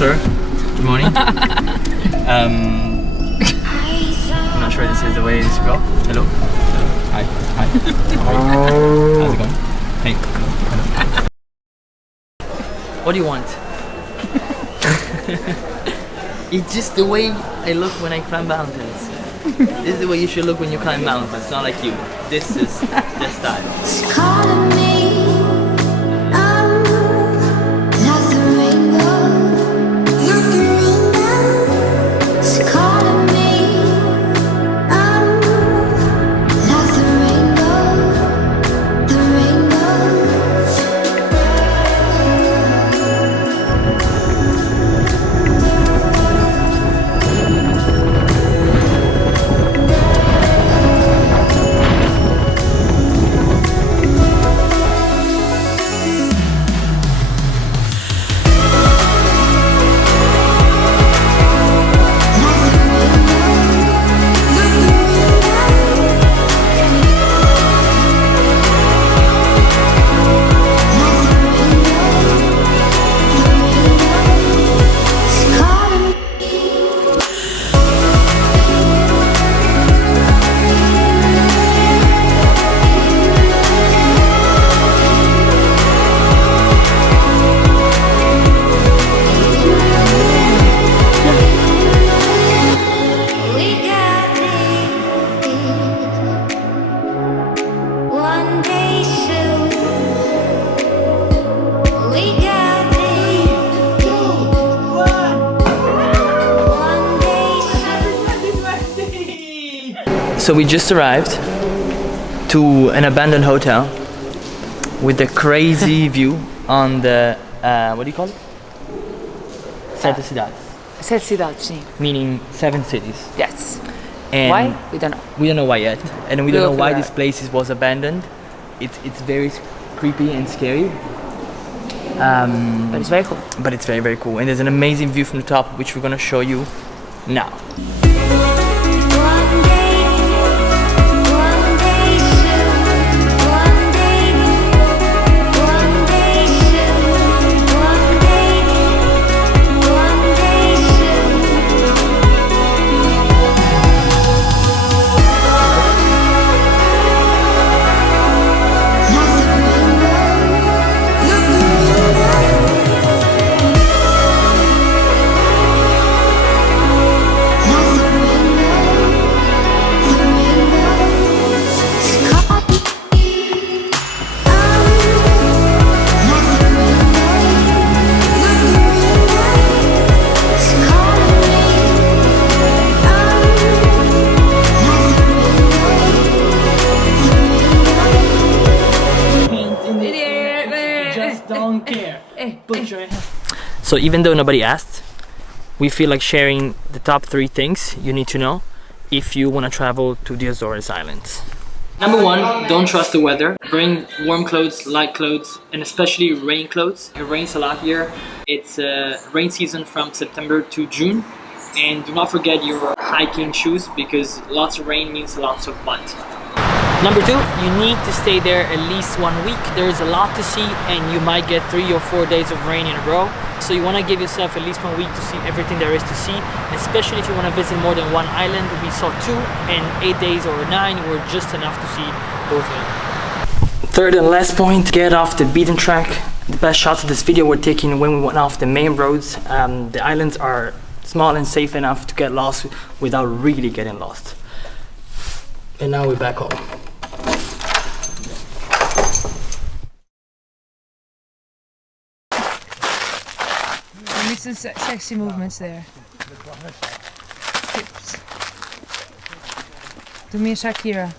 sir. Good morning. I'm not sure this is the way it is to go. Hello. Hi. Hi. How's it going? Hey. Hello. What do you want? It's just the way I look when I climb mountains. This is the way you should look when you climb mountains, not like you. This is the style. So we just arrived to an abandoned hotel with a crazy view on the, what do you call it? Sete Cidades. Sete Cidades, sim. Meaning 7 cities. Yes. And why? We don't know. We don't know why yet. And we don't know why this place was abandoned. It's very creepy and scary. But it's very cool. But it's very, very cool. And there's an amazing view from the top, which we're going to show you now. So even though nobody asked, we feel like sharing the top 3 things you need to know if you want to travel to the Azores Islands. Number 1, don't trust the weather. Bring warm clothes, light clothes, and especially rain clothes. It rains a lot here. It's rain season from September to June. And do not forget your hiking shoes because lots of rain means lots of mud. Number 2, you need to stay there at least 1 week. There's a lot to see and you might get 3 or 4 days of rain in a row. So you want to give yourself at least 1 week to see everything there is to see. Especially if you want to visit more than 1 island. We saw 2 and 8 days or 9 were just enough to see both of them. Third and last point, get off the beaten track. The best shots of this video were taken when we went off the main roads. The islands are small and safe enough to get lost without really getting lost. And now we're back home. Some sexy movements there. Hips. Do me a Shakira.